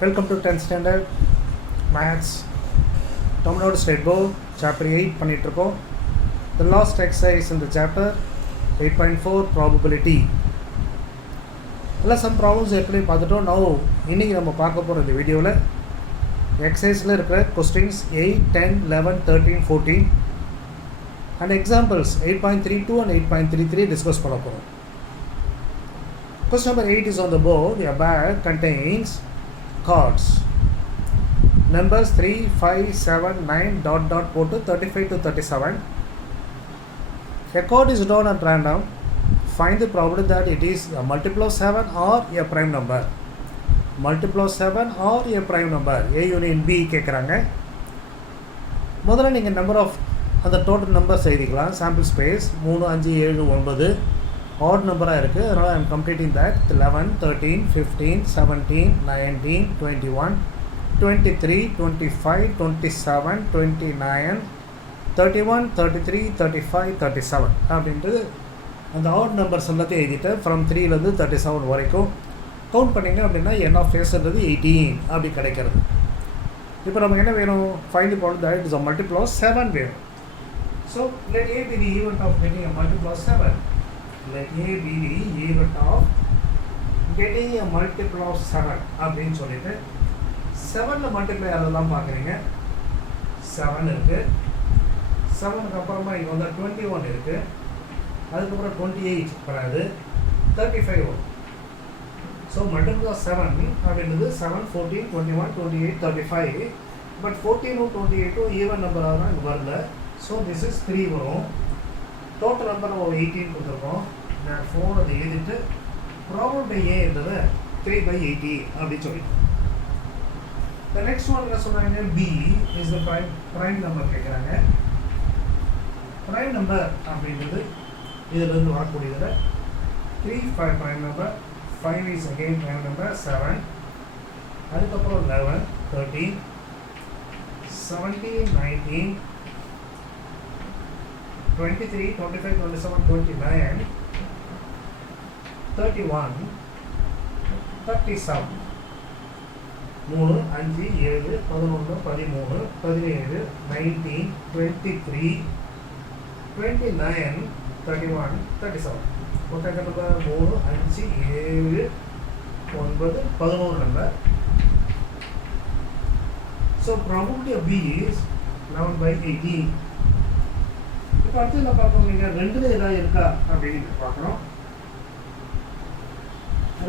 Welcome to 10th standard Maths Tamil State Board Chapter 8 பண்ணிட்டுருக்கோம். The last exercise in the chapter 8.4 probability. some problems ஏற்கனவே பார்த்துட்டோம். Now இன்னைக்கு நம்ம பார்க்க போகிற இந்த வீடியோவில் எக்ஸசைஸில் இருக்கிற questions 8, 10, 11, 13, 14 and examples 8.32 and 8.33 discuss பண்ண போகிறோம். Question number 8 is on the board. A bag contains cards. Numbers 3, 5, 7, 9 ... போட்டு 35 to 37. A card is drawn at random. Find the probability that it is a multiple of 7 or a prime number. Multiple of 7 or a prime number. A union B கேட்குறாங்க. முதல்ல நீங்கள் number of அந்த total numbers எழுதிக்கலாம். Sample space 3, 5, 7, 9 odd நம்பராக இருக்குது. அதனால் I am completing that 11, 13, 15, 17, 19, 21, 23, 25, 27, 29, 31, 33, 35, 37 அப்படின்ட்டு அந்த ஆட் நம்பர்ஸ் எல்லாத்தையும் எழுதிட்டு ஃப்ரம் 3லேருந்து 37 வரைக்கும் கவுண்ட் பண்ணிங்க அப்படின்னா என் ஆஃப் ஃபேஸ்ன்றது 18 அப்படி கிடைக்கிறது. இப்போ நமக்கு என்ன வேணும்? Find the problem that is a multiple of 7 வேணும். So let A be the event of getting a multiple of 7. Let A be the event of getting a multiple of 7 அப்படின்னு சொல்லிட்டு 7ல் மல்டிப்ளை அதெல்லாம் பார்க்குறீங்க. 7 இருக்குது. 7க்கு அப்புறமா இங்கே வந்து 21 இருக்குது. அதுக்கப்புறம் 28 வராது. 35 வரும். ஸோ மல்டிபிள் ஆஃப் 7 அப்படின்றது 7, 14, 21, 28, 35. பட் 14ம் 28ம் ஈவன் நம்பராக தான் இங்கே வரல. ஸோ திஸ் இஸ் 3 வரும். டோட்டல் நம்பர் நம்ம 18 கொடுத்துருக்கோம். 4 அதை எழுதிட்டு ப்ராபபிலிட்டி ஏ என்றது 3/80 அப்படின்னு சொல்லிட்டு. The next one என்ன சொல்கிறாங்க? B is the prime number கேட்குறாங்க. ப்ரைம் நம்பர் அப்படின்றது இதிலிருந்து வரக்கூடியதில் 3, 5 prime number, 5 is again prime number, 7, அதுக்கப்புறம் 11, 13, 17, 19, 23, 25, 27, 29, 31, 37. 3, 5, 7, 11, 13, 17, 19, 23, 29, 31, 37. மொத்தம் number 3, 5, 7, 9, 11 number. So probability of B is 11/18. இப்போ அடுத்து என்ன பார்க்கணும்? நீங்கள் ரெண்டில் ஏதாவது இருக்கா அப்படின்னு பார்க்குறோம்.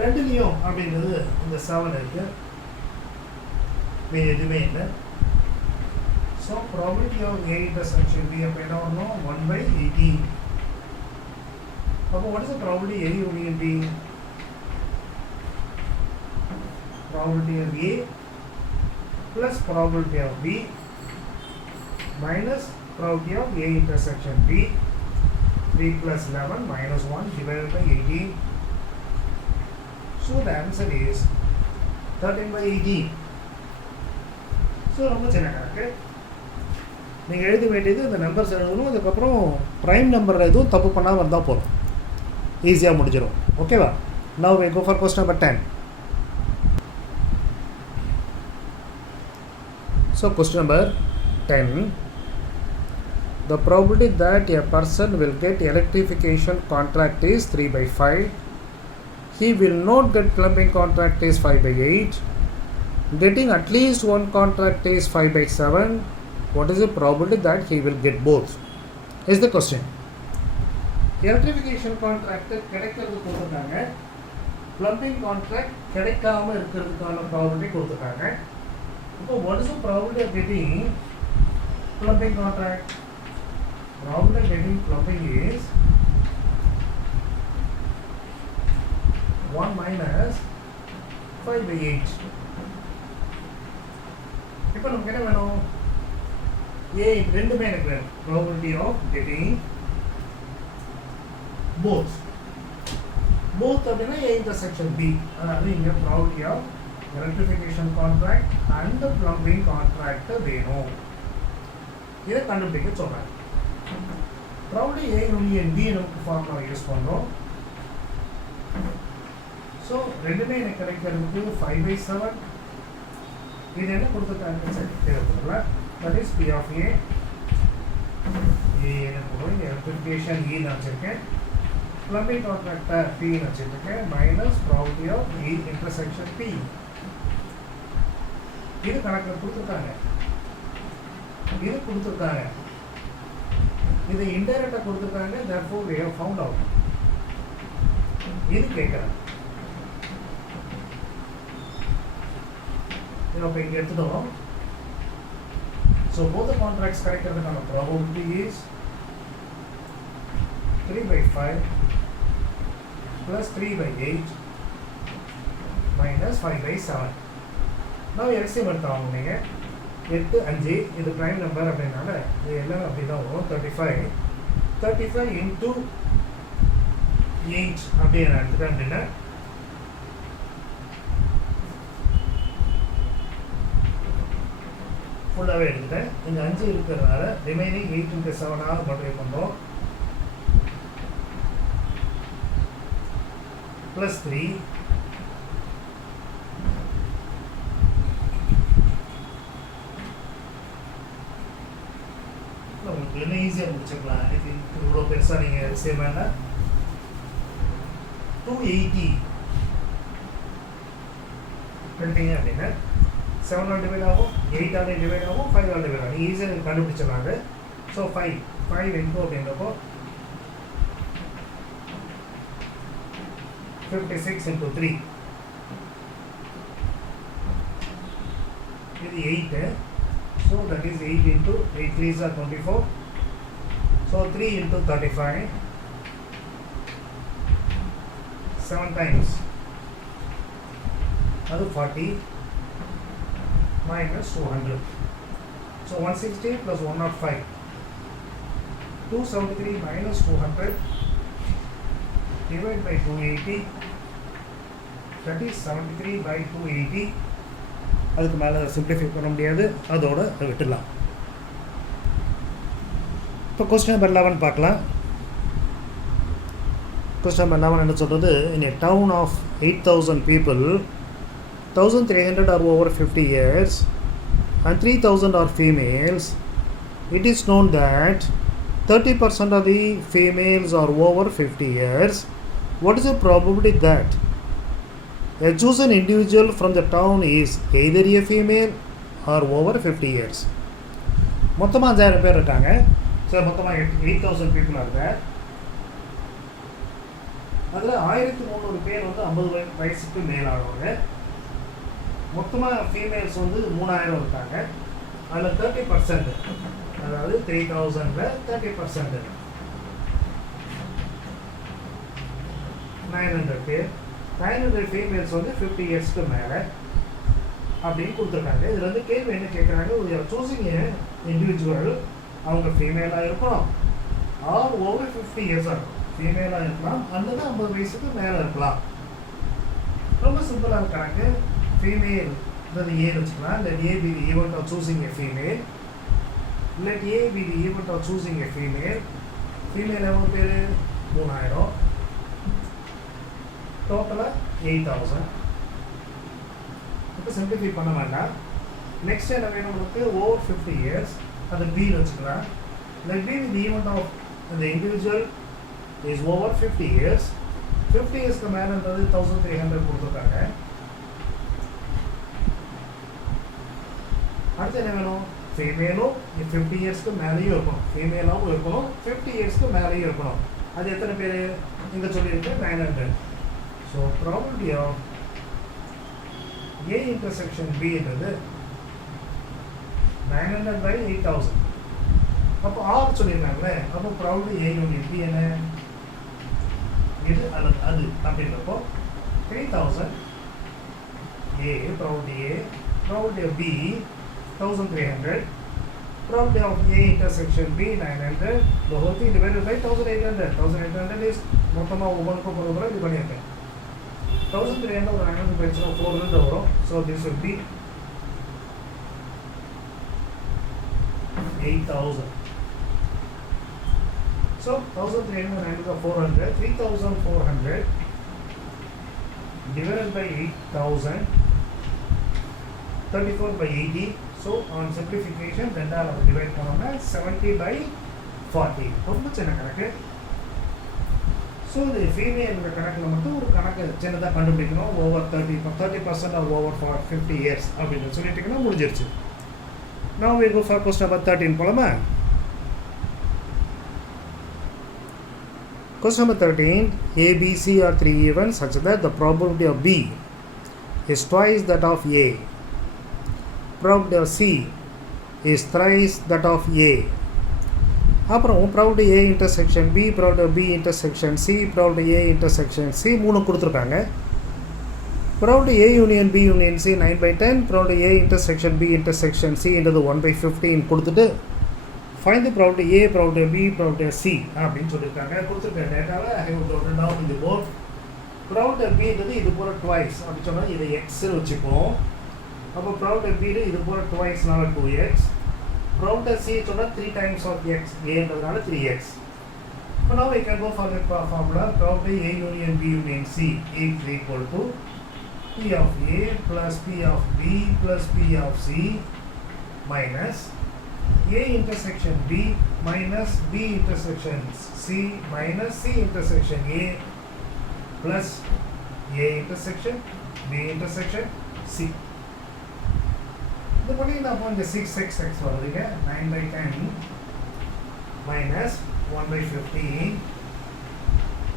ரெண்டுலேயும் அப்படின்றது இந்த 7 இருக்குது. வேறு எதுவுமே இல்லை. So probability of A intersection B அப்போ என்ன வரணும்? 1/18. அப்போ what is the probability A union B? Probability of A plus probability of B minus probability of A intersection B. 3 plus 11 minus 1 divided by 18. So the answer is 13/18. So ரொம்ப சின்ன கணக்கு. நீங்கள் எழுத வேண்டியது இந்த நம்பர்ஸ் எழுதணும். அதுக்கப்புறம் ப்ரைம் நம்பரில் எதுவும் தப்பு பண்ணாமல் இருந்தால் போதும், ஈஸியாக முடிஞ்சிடும். ஓகேவா? Now we go for question number 10. So question number 10. The probability that a person will get electrification contract is 3/5. He will not get plumbing contract is 5/8. Getting at least one contract is 5/7. What is the probability that he will get both? Is the question. Electrification contract கிடைக்கிறது கொடுத்துருக்காங்க. Plumbing contract கிடைக்காம இருக்கிறதுக்கான probability கொடுத்துருக்காங்க. இப்போ what is the probability of getting plumbing contract? Probability of getting plumbing is 1 minus 5/8. இப்போ நமக்கு என்ன வேணும்? A ரெண்டுமே எனக்கு வேணும். Probability of getting both அப்படின்னா A intersection B. அதாவது இங்கே probability of electrification contract and plumbing contract வேணும். இதை கண்டுபிடிக்க சொல்கிறேன். Probability A union B நமக்கு ஃபார்முலா யூஸ் பண்ணுறோம். ஸோ ரெண்டுமே எனக்கு கிடைக்கிறதுக்கு 5/7 இது என்ன கொடுத்துருக்காங்க சரி தேவைப்படல. தட் இஸ் பி ஆஃப் ஏ என்ன போடும் இங்கே எலக்ட்ரிஃபிகேஷன் ஈன்னு வச்சுருக்கேன், plumbing contractor P வச்சுருக்கேன், minus property of E intersection P. இது கணக்கில் கொடுத்துருக்காங்க, இது கொடுத்துருக்காங்க, இது இன்டைரக்டாக கொடுத்துருக்காங்க. therefore we have found out. இது கேட்குறேன். இதை இப்போ இங்கே எடுத்துட்டோம். So both the contracts கிடைக்கிறதுக்கான probability is 3/5 plus 3/8 minus 5/7. now LCM எடுத்தாங்க நீங்கள் 8 5 இது ப்ரைம் நம்பர் அப்படின்னால இது எல்லாம் அப்படி தான் வரும். 35 into 8 அப்படி நான் எடுத்துட்டேன் அப்படின்னா ஃபுல்லாகவே எடுத்துட்டேன். இங்கே 5 இருக்கிறதுனால ரிமைனிங் 8 into 7 மல்டிப்ளை பண்ணுறோம். ப்ளஸ் 3 உங்களுக்கு என்ன ஈஸியாக முடிச்சுக்கலாம். இது இவ்வளோ பெருசாக நீங்கள் சேம் வேண்டாம். 280 எடுத்தீங்க அப்படின்னா 7 டிவைட் ஆகும், 8 டிவைட் ஆகும், 5 டிவைட் ஆகும். ஈஸியாக கண்டுபிடிச்சிடலாங்க. ஸோ 5 இன்டூ அப்படின்றப்போ 56 into 3 இது 8. So that is 8 into 8 3s are 24. So 3 into 35 7 times that is 40 minus 200. So 160 plus 105 273 minus 200 divided by 280 that is 73 by 280. அதுக்கு மேலே சிம்பிளிஃபை பண்ண முடியாது, அதோட விட்டுடலாம். இப்போ கொஸ்டின் நம்பர் 11 பார்க்கலாம். கொஸ்டின் நம்பர் 11 என்ன சொல்கிறது? இன் எ down of 8,000 people 1,300 are over 50 years and 3,000 are females. It is known that 30% of the females are over 50 years. What is the probability that a chosen individual from the town is either a female or over 50 years? மொத்தமாக 5,000 பேர் இருக்காங்க. So மொத்தமாக 8,000 people இருக்காங்க. அதில் 1,300 பேர் வந்து 50 வயசுக்கு மேலானவங்க. மொத்தமாக ஃபீமேல்ஸ் வந்து 3,000 இருக்காங்க. அதில் 30%, அதாவது 3,000ல் 30% 900 பேர். 900 ஃபீமேல்ஸ் வந்து 50 இயர்ஸ்க்கு மேலே அப்படின்னு கொடுத்துருக்காங்க. இதில் வந்து கேள்வி என்ன கேட்குறாங்க? சூஸிங் இண்டிவிஜுவல் அவங்க ஃபீமேலாக இருக்கணும் ஆர் ஓவர் 50 இயர்ஸாக இருக்கும். ஃபீமேலாக இருக்கலாம் அல்லது 50 வயசுக்கு மேலே இருக்கலாம். ரொம்ப சிம்பிளாக கணக்கு. ஃபீமேல் ஏன்னு வச்சுக்கலாம். let A be the event of choosing a female. let A be the event of choosing a female. Female எவ்வளோ பேர்? 3,000. டோட்டலாக 8,000. இப்போ சிம்பிளிஃபை பண்ண வேண்டாம். நெக்ஸ்ட் என்ன வேணும் உங்களுக்கு? ஓவர் 50 இயர்ஸ், அது பின்னு வச்சுக்கலாம். let B be the event of the individual is over 50 years. 50 இயர்ஸ்க்கு மேலேன்றது 1,300 கொடுத்துருக்காங்க. அடுத்து என்ன வேணும்? ஃபீமேலும் 50 இயர்ஸ்க்கு மேலேயும் இருக்கணும், ஃபீமேலாகவும் இருக்கணும், 50 இயர்ஸ்க்கு மேலேயும் இருக்கணும். அது எத்தனை பேர்? இங்கே சொல்லியிருக்கு 900. So probability of A intersection B என்றது 900 by 8,000. அப்போ ஆர் சொல்லியிருக்காங்களே, அப்போ ப்ராபபிலிட்டி A யூனிட் B என்ன? இது அல்லது அது அப்படின்றப்போ 3,000 A probability A, probability of B 1,300, probability of A intersection B 900, the whole thing divided by 1,800. 1,800 is மொத்தமாக ஒவ்வொன்றுக்கும் பொறுப்புற இது பண்ணியிருக்கேன். 1,300 ஒரு 900 போயிடுச்சுன்னா 400 வரும். So this will be 8,000. So 1,300 900 400, 3,400 divided by 8,000 34 by 80. So on simplification ரெண்டால் நம்ம டிவைட் பண்ணோம்னா 70 by 40. ரொம்ப சின்ன கணக்கு. ஸோ இது ஃபீமேல் கணக்கில் மட்டும் ஒரு கணக்கு சின்னதாக கண்டுபிடிக்கணும். ஓவர் 30% ஆர் ஓவர் 50 இயர்ஸ் அப்படின்னு சொல்லிட்டிங்கன்னா முடிஞ்சிருச்சு. Now we go for question number 13 போலாமா? Question number 13, A, B, C are three events such that the probability of B is twice that of A. Probability of C is thrice that of A. அப்புறம் probability A intersection B, probability B intersection C, probability A intersection C மூணு கொடுத்துருக்காங்க. Probability A union B union C 9 by 10, probability A intersection B intersection C என்றது 1 by 15 கொடுத்துட்டு find the probability A, probability B, probability C அப்படின்னு சொல்லியிருக்காங்க. கொடுத்துருக்க டேட்டாவை I have written down in the board. probability B என்றது இது போல twice அப்படி சொன்னால் இதை எக்ஸ்னு வச்சுப்போம். அப்போ probability B இது போல twiceனால 2x. probability C சொன்னால் 3 times of x, A என்றதுனால 3x. So now we can go for the formula. Probability A union B union C is equal to P of A plus P of B plus P of C minus A intersection B minus B intersection C minus C intersection A plus A intersection B intersection C. இது பண்ணி நான் இப்போ இந்த 6xx வருதுங்க. 9 by 10 minus 1 by 15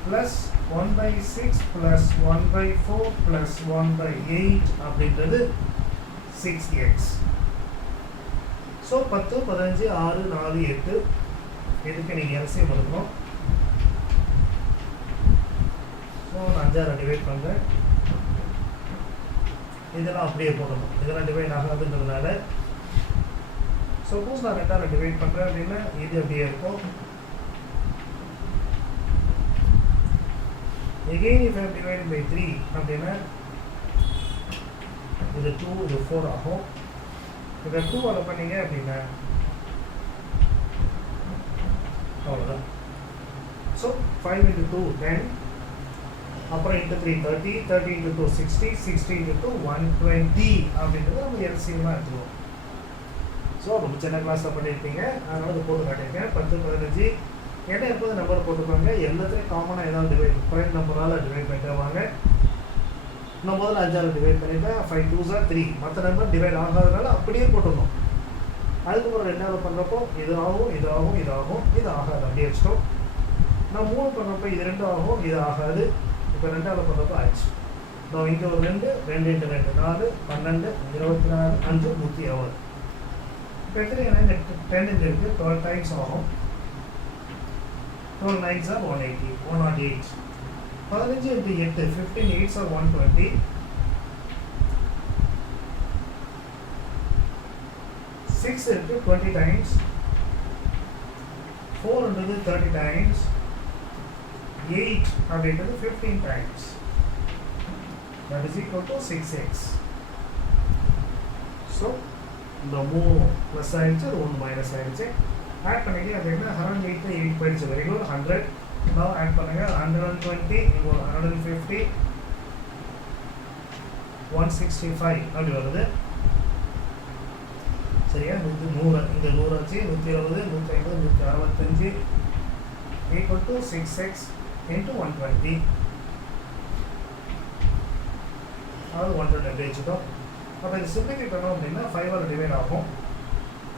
plus 1 by 6 plus 1 by 4 plus 1 by 8 அப்படின்றது 6x. So 10, 15, 6, 4, 8 இதுக்கு நீங்கள் LCM எடுக்கணும். ஸோ நான் 5 டிவைட் பண்ணுறேன். இதெல்லாம் அப்படியே போடணும். இதெல்லாம் டிவைட் ஆகாதுன்றதுனால சப்போஸ் நான் 2 டிவைட் பண்ணுறேன் அப்படின்னா இது அப்படியே இருக்கும். Again if I am divided by 3 அப்படின்னா இது 2 இது 4 ஆகும். இதை 2 ஆல் பண்ணீங்க அப்படின்னா அவ்வளோதான். ஸோ 5 into 2 10, அப்புறம் into 3 30, 30 into 2 60, 60 into 2 120 அப்படின்றது நம்ம எல்சிஎம்மாக எடுத்துருவோம். ஸோ ரொம்ப சின்ன கிளாஸில் பண்ணியிருப்பீங்க, அதனால இது போட்டு காட்டியிருக்கேன். 10, 15 ஏன்னா எப்போது நம்பர் போட்டுப்பாங்க. எல்லாத்துலேயும் காமனாக ஏதாவது டிவைட் ப்ரைம் நம்பரால் டிவைட் பண்ணிட்டு வாங்க. நான் முதல்ல 5 டிவைட் பண்ணிவிட்டேன். 5 2s are 3. மற்ற நம்பர் டிவைட் ஆகாதனால அப்படியே போட்டுடணும். அதுக்கப்புறம் 2வது பண்ணுறப்போ இது ஆகும், இது ஆகும், இது ஆகும், இது ஆகாது, அப்படியே வச்சிட்டோம். நான் 3 பண்ணுறப்போ இது 2 ஆகும், இது ஆகாது. இப்போ 2வது பண்ணுறப்போ ஆச்சு. நான் இங்கே ஒரு 2 2 into 2 4 12 24 5 160. இப்போ எத்தனை 10 இங்கே இருக்குது, 12 டைம்ஸ் ஆகும். 12 9s are 180, 108. 15 into 8, 15 8s are 120. 6 into 20 times. 4 into 30 times. 8 அப்படின்றது 15 times. That is equal to 6x. So, இந்த 3 ப்ளஸ் ஆகிடுச்சு, அது 1 மைனஸ் ஆகிடுச்சு. ஆட் பண்ணிங்க அப்படின்னா 108 8 போயிடுச்சு. Very good. 100 now ஆட் பண்ணுங்க. 120 இங்கே 150 165 அப்படி வருது. சரியா? 100 இங்கே 100 ஆச்சு. 120 150 165 equal to 6x into 120. அதாவது 120 வச்சுட்டோம். அப்போ இது சிம்பிளிஃபை பண்ணோம் அப்படின்னா 5 டிவைட் ஆகும்,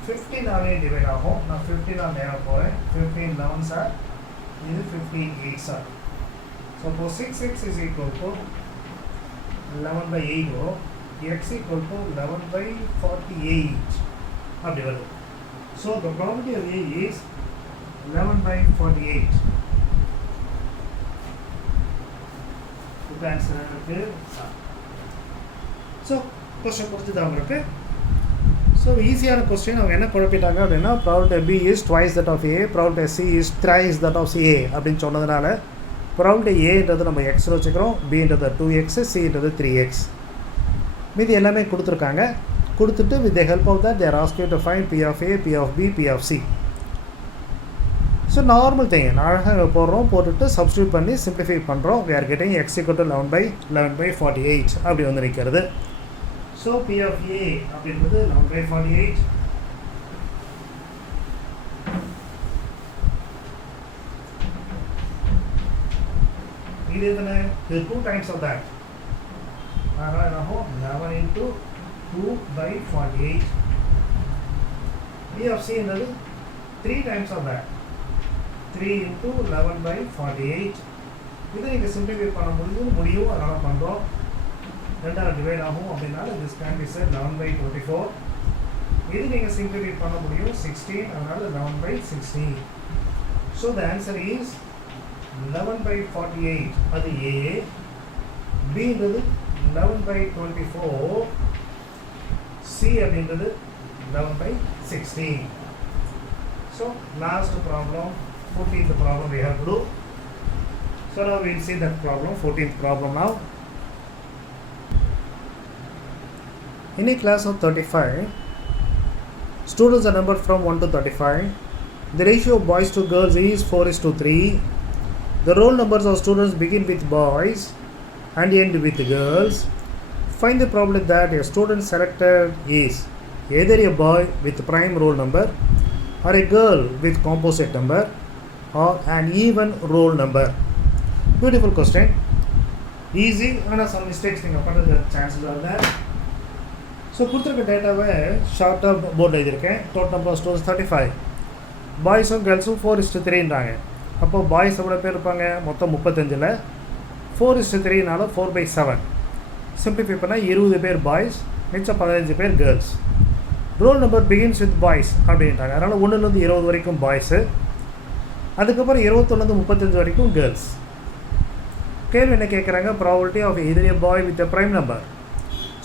15 டிவைட் ஆகும். நான் 15 நேரம் போகிறேன். 15 11s are, இது 15 8s are. ஸோ இப்போ 6x is equal to 11 by 8 வரும். x equal to 11 by 48 அப்படி வருது. So the probability of A is 11 by 48. இதுக்கு ஆன்சர் இருக்கு. ஸோ கொஸ்டின் கொடுத்துதான் உங்களுக்கு. ஸோ ஈஸியான கொஸ்டின் அவங்க என்ன குழப்பிட்டாங்க அப்படின்னா probability B is twice that of A, probability C is thrice that of A அப்படின்னு சொன்னதுனால probability Aன்றது நம்ம எக்ஸில் வச்சுக்கிறோம், Bன்றது 2x, Cன்றது 3x. மீதி எல்லாமே கொடுத்துருக்காங்க. கொடுத்துட்டு with the help of that they are asking to find P of A, P of B, P of C. So normal thing அழகாக போடுறோம், போட்டுட்டு சப்ஸ்டியூட் பண்ணி சிம்பிளிஃபை பண்ணுறோம். we are getting x equal to 11 by 48 அப்படி வந்து நிற்கிறது. So P of ஏ அப்படின்றது 11/48. இது எத்தனை? இது 2 times of that. அதனால் என்னாகும் 11 into 2/48. P of C என்னது 3 times of that. 3 into 11/48. இதை நீங்கள் சிம்பிளிஃபை பண்ண முடியும் அதனால் பண்ணுறோம். ரெண்டாவது டிவைட் ஆகும் அப்படின்னால this can be said 11/24. இது நீங்கள் சிம்பிளிஃபை பண்ண முடியும் 16 அதனால் 11/16. So the answer is 11/48. அது A. B என்றது 11/24. C அப்படின்றது 11/16. So last problem, 14th problem we have to do. So now we will see that problem, 14th problem now. In a class of 35, students are numbered from 1 to 35. The ratio of boys to girls is 4:3. The roll numbers of students begin with boys and end with girls. Find the probability that a student selected is either a boy with prime roll number or a girl with composite number or an even roll number. Beautiful question. Easy, ஆனால் some mistakes நீங்கள் பண்ணுறது chances are there. So கொடுத்துருக்க டேட்டாவை ஷார்ட்டாக போர்டில் எழுதியிருக்கேன். Total number of students 35. பாய்ஸும் கேர்ள்ஸும் 4:3ன்றாங்க. அப்போது பாய்ஸ் எவ்வளோ பேர் இருப்பாங்க? மொத்தம் 35. 4:3னால 4/7. சிம்பிளிஃபை பண்ணால் 20 பேர் பாய்ஸ், மிச்சம் 15 பேர் girls. Roll number begins with boys அப்படின்ட்டாங்க. அதனால் 1லேருந்து 20 வரைக்கும் பாய்ஸு, அதுக்கப்புறம் 21லேருந்து 35 வரைக்கும் கேர்ள்ஸ். கேள்வி என்ன கேட்குறாங்க? ப்ராபபிலிட்டி ஆஃப் எதிர் ஏ பாய் வித் ப்ரைம் நம்பர்.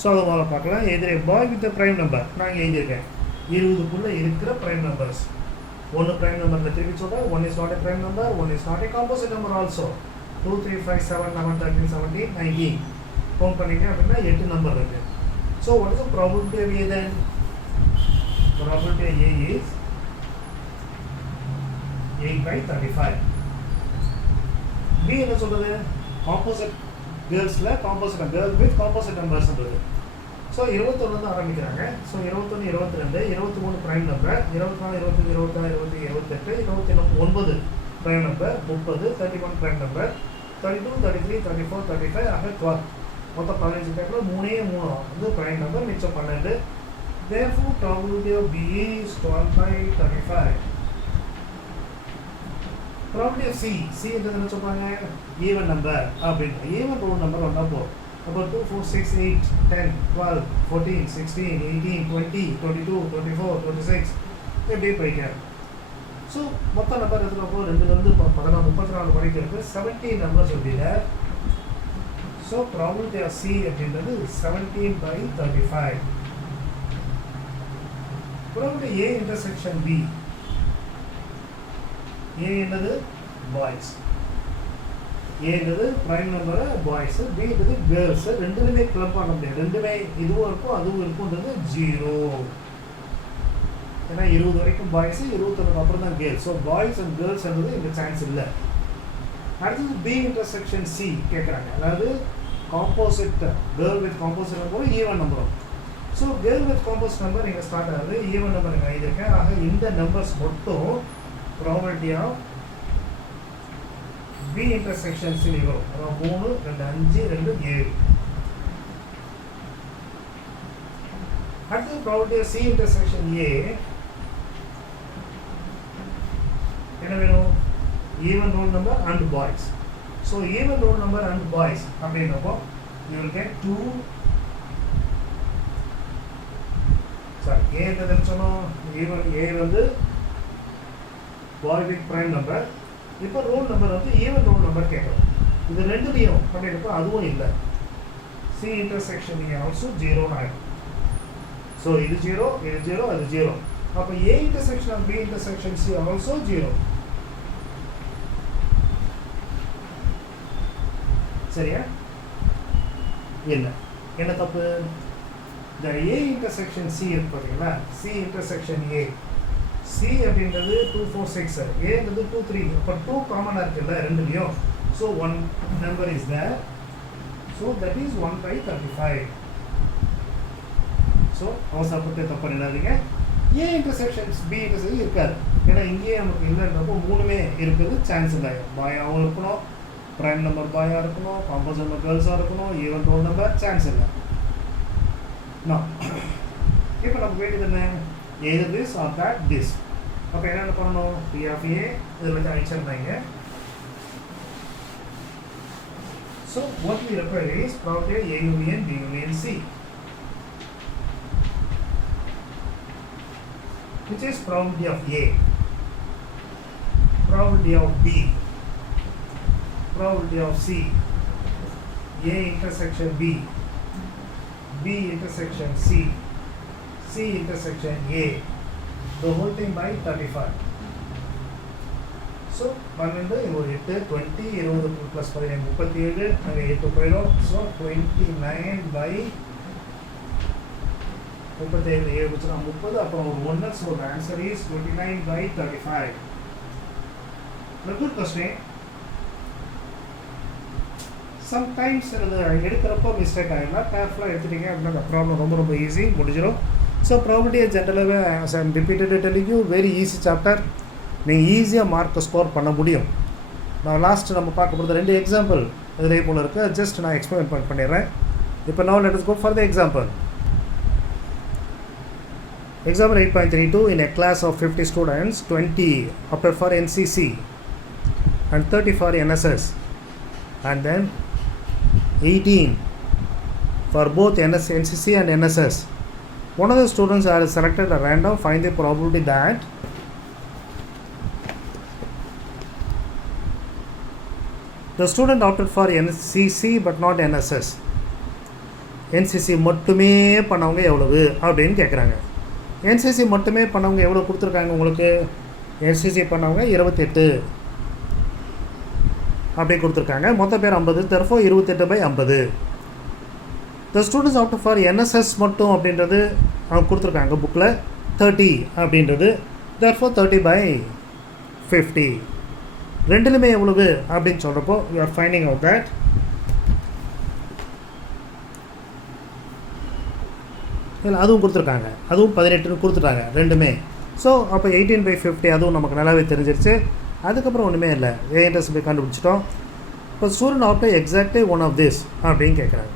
ஸோ அதை முதல்ல பார்க்கலாம். எதிர் ஏ பாய் வித் ப்ரைம் நம்பர் நான் எழுதியிருக்கேன். 20க்குள்ளே இருக்கிற ப்ரைம் நம்பர்ஸ். 1 ப்ரைம் நம்பரில் திருப்பி சொல்கிறேன். 1 is not a prime number, 1 is not a composite number also. 2, 3, 5, 7, 11, 13, 17, 19 count பண்ணிட்டேன் அப்படின்னா 8 நம்பர் இருக்குது. So what is the probability of A then? Probability of A is 8/35. P என்ன சொல்கிறது? காம்போசிட் கேர்ள்ஸில் காம்போசிட் கேர்ள் வித் காம்போசிட் நம்பர்ஸ்ன்றது. So 21 ஆரம்பிக்கிறாங்க. So 21, 22, 23 prime number, 24, 25, 26, 27, 28, 29 prime number, 30, 31 prime number, 32, 33, 34, 35 ஆக 12. மொத்தம் 15 பேரில் 3 வந்து ப்ரைம் நம்பர், மிச்சம் 12. Therefore probability of B is 12/35. Probability of C என்றது என்ன சொல்கிறாங்க? ஈவன் நம்பர் அப்படின்னு. ஈவன் ரோல் நம்பர் வந்தால் போதும். About 2, 4, 6, 8, 10, 12, 14, 16, 18, 20, 22, 24, 26 இப்படியே போய்க்காரு. ஸோ மொத்த நம்பர் இருக்கிறப்போ 2லேருந்து 14, 34 வரைக்கும் இருக்குது. 17 நம்பர்ஸ் அப்படின்னா ஸோ ப்ராபபிலிட்டி ஆஃப் சி அப்படின்றது 17/35. Probability A intersection B. A என்னது? பாய்ஸ். ஏன்றது ப்ரைம் நம்பரு பாய்ஸு, பின்றது கேர்ள்ஸு. ரெண்டுமே கிளப் பண்ண முடியாது. ரெண்டுமே இதுவும் இருக்கும் அதுவும் இருக்கும்ன்றது 0. ஏன்னா 20 வரைக்கும் பாய்ஸு, 21 அப்புறம் தான் கேர்ள்ஸ். ஸோ பாய்ஸ் அண்ட் கேர்ள்ஸ்ன்றது இந்த சான்ஸ் இல்லை. அடுத்தது பி இன்டர்செக்ஷன் சி கேட்குறாங்க. அதாவது காம்போசிட் கேர்ள் வித் காம்போசிட் நம்பரும் ஈவன் நம்பரும். So girl with composite number நீங்கள் ஸ்டார்ட் ஆகுது, ஈவன் நம்பர் நீங்கள் எழுதியிருக்கேன். ஆக இந்த நம்பர்ஸ் மட்டும் probability of B intersection C வரும். அதாவது 3, 2, 5, 2, 7. அடுத்து probability of C intersection A என்ன வேணும்? Even roll number and boys. So even roll number and boys அப்படின்றப்போ you will get 2. Sorry, A என்னதுன்னு சொன்னோம்? ஈவன் A வந்து பாய் வித் ப்ரைம் நம்பர். இப்போ ரோல் நம்பர் வந்து ஈவன் ரோல் நம்பர் கேட்குறோம். இது ரெண்டுலேயும் அப்படின்றப்போ அதுவும் இல்லை. சி இன்டர்செக்ஷன் ஏ ஆல்சோ 0 ஆகிடும். ஸோ இது 0, இது 0, அது 0. அப்போ A intersection of B intersection C also 0. சரியா? இல்லை. என்ன தப்பு? இந்த ஏ இன்டர்செக்ஷன் சி இருக்கு பார்த்தீங்களா? C intersection A. சி அப்படின்றது 2, 4, 6. ஏன்றது 2, 3. அப்போ 2 காமனாக இருக்குல்ல ரெண்டுலேயும். So 1 number is there. So that is 1/35. So அவசரப்பட்டு தப்பு பண்ணிடாதீங்க. ஏ இன்டர்செக்ஷன்ஸ் பி இன்டர்செக்ஷன் இருக்காது, ஏன்னா இங்கேயே நமக்கு இல்லைன்றப்போ மூணுமே இருக்குது சான்ஸ் இல்லை. பாயாகவும் இருக்கணும், ப்ரைம் நம்பர் பாயாக இருக்கணும், காம்பவுண்ட் நம்பர் கேர்ள்ஸாக இருக்கணும், ஈவன் ரோல் நம்பர் சான்ஸ் இல்லை. இப்போ நமக்கு வேண்டியது என்ன, either this or that this. அப்போ என்னென்ன பண்ணணும், பி ஆஃப் ஏ இதில் வந்து அழிச்சிருந்தாங்க. So what we require is probability A union B union C, which is probability of A, probability of B, probability of C, A intersection B, B intersection C, C intersection A, the whole thing by 35. So 12 ஒரு 8 20 20 plus 15 37 அங்கே 8 போயிடும். So 29 by 37 7 வச்சுனா 30, அப்புறம் ஒரு 1. So the answer is 29 by 35. Good question. Sometimes இது எடுக்கிறப்போ mistake ஆகிடலாம், கேர்ஃபுல்லாக எடுத்துட்டீங்க அப்படின்னா அந்த ப்ராப்ளம் ரொம்ப ரொம்ப ஈஸி முடிஞ்சிடும். ஸோ ப்ராபபிலிட்டி ஜென்ரலாகவே as I'm repeated telling you very easy chapter, நீங்கள் ஈஸியாக மார்க்கை ஸ்கோர் பண்ண முடியும். நான் லாஸ்ட்டு நம்ம பார்க்க போகிறது 2 எக்ஸாம்பிள் இதே போல் இருக்குது, ஜஸ்ட் நான் எக்ஸ்பிளைன் பண்ணிடுறேன். இப்போ now let us go for the example. Example 8.32, in a class of 50 students, 20 opted for NCC and 30 for NSS, and then 18 for both NCC and NSS. One of the students are selected at random. Find the probability that the student opted for NCC but not NSS. NCC மட்டுமே பண்ணவங்க எவ்வளவு அப்படின்னு கேட்குறாங்க. NCC மட்டுமே பண்ணவங்க எவ்வளோ கொடுத்துருக்காங்க உங்களுக்கு, NCC பண்ணவங்க 28 அப்படி கொடுத்துருக்காங்க. மொத்த பேர் 50, therefore 28/50. The students opted for NSS மட்டும் அப்படின்றது அவங்க கொடுத்துருக்காங்க புக்கில் 30 அப்படின்றது, therefore 30/50. ரெண்டுலுமே எவ்வளவு அப்படின்னு சொல்கிறப்போ you are finding out that இல்லை அதுவும் கொடுத்துருக்காங்க, அதுவும் 18 கொடுத்துட்டாங்க ரெண்டுமே. ஸோ அப்போ 18/50 அதுவும் நமக்கு நல்லாவே தெரிஞ்சிருச்சு. அதுக்கப்புறம் ஒன்றுமே இல்லை, ஏ இன்ட்ரெஸ்ட் போய் கண்டுபிடிச்சிட்டோம். இப்போ student after exactly one of this அப்படின்னு கேட்குறாங்க.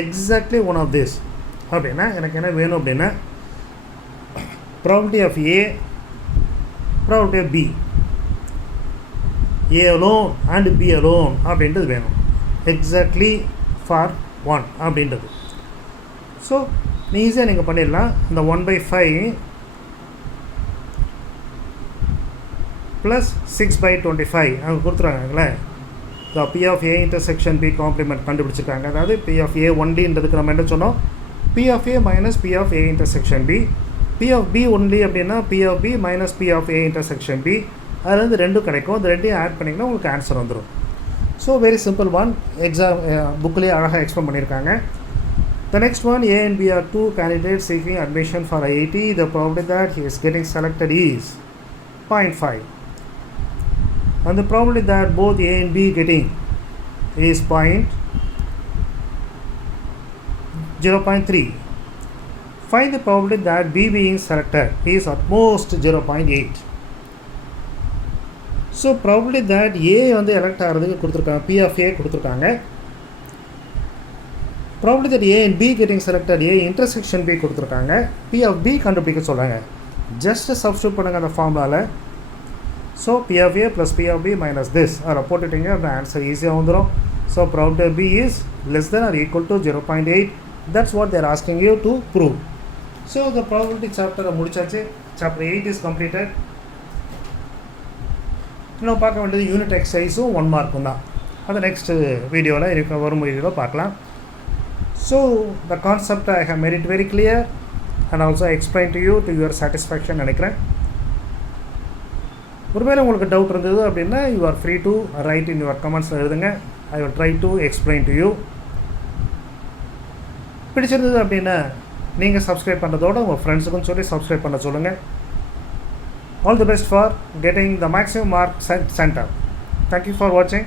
எக்ஸாக்ட்லி ஒன் ஆஃப் திஸ் அப்படின்னா எனக்கு என்ன வேணும் அப்படின்னா probability of A, probability of B, A alone and B alone அப்படின்றது வேணும். எக்ஸாக்ட்லி ஃபார் 1 அப்படின்றது. ஸோ ஈஸியாக நீங்கள் பண்ணிடலாம். இந்த 1/5 ப்ளஸ் 6/25 அவங்க கொடுத்துருவாங்களே. So P of A intersection B complement கண்டுபிடிச்சிருக்காங்க. அதாவது பி ஆஃப் ஏ 1Dன்றதுக்கு நம்ம என்ன சொன்னோம், P of A minus P of A intersection B. P of B only அப்படின்னா P of B minus P of A intersection B. அதுலேருந்து 2 கிடைக்கும். அது 2ஐயும் ஆட் பண்ணிங்கன்னா உங்களுக்கு ஆன்சர் வந்துடும். So very simple one, exam புக்லேயே அழகாக எக்ஸ்பிளைன் பண்ணியிருக்காங்க. The next one, A and B are 2 candidates seeking admission for IIT. The probability that he is getting selected is 0.5. And the probability that both A and B getting is 0.3. Find the probability that B being selected is at most 0.8. So probability that A வந்து elect ஆகிறதுக்கு கொடுத்துருக்காங்க, P of A கொடுத்துருக்காங்க. Probability that A and B getting selected, A intersection B கொடுத்துருக்காங்க, P of B கண்டுபிடிக்க சொல்கிறாங்க. Just substitute பண்ணுங்கள் அந்த ஃபார்முலாவில். So P of A plus P of B minus this அதில் போட்டுட்டிங்க, அந்த ஆன்சர் ஈஸியாக வந்துடும். So probability B is less than or equal to 0.8. That's what they're asking you to prove. So இந்த ப்ராபபிலிட்டி சாப்டரை முடிச்சாச்சு. Chapter 8 is completed. இன்னும் பார்க்க வேண்டியது யூனிட் எக்ஸசைஸும் 1 மார்க்கும் தான். அது நெக்ஸ்ட்டு வீடியோவில் வரும் வீடியோவில் பார்க்கலாம். So the concept I have made it very clear and also explain to you to your satisfaction நினைக்கிறேன். ஒருவேளை உங்களுக்கு டவுட் இருந்தது அப்படின்னா you are free to write in your கமெண்ட்ஸில் எழுதுங்க. I will try to explain to you. பிடிச்சிருந்தது அப்படின்னா நீங்கள் சப்ஸ்கிரைப் பண்ணுறதோட உங்கள் ஃப்ரெண்ட்ஸுக்கும் சொல்லி சப்ஸ்கிரைப் பண்ண சொல்லுங்கள். All the best for getting the maximum mark center. Thank you for watching.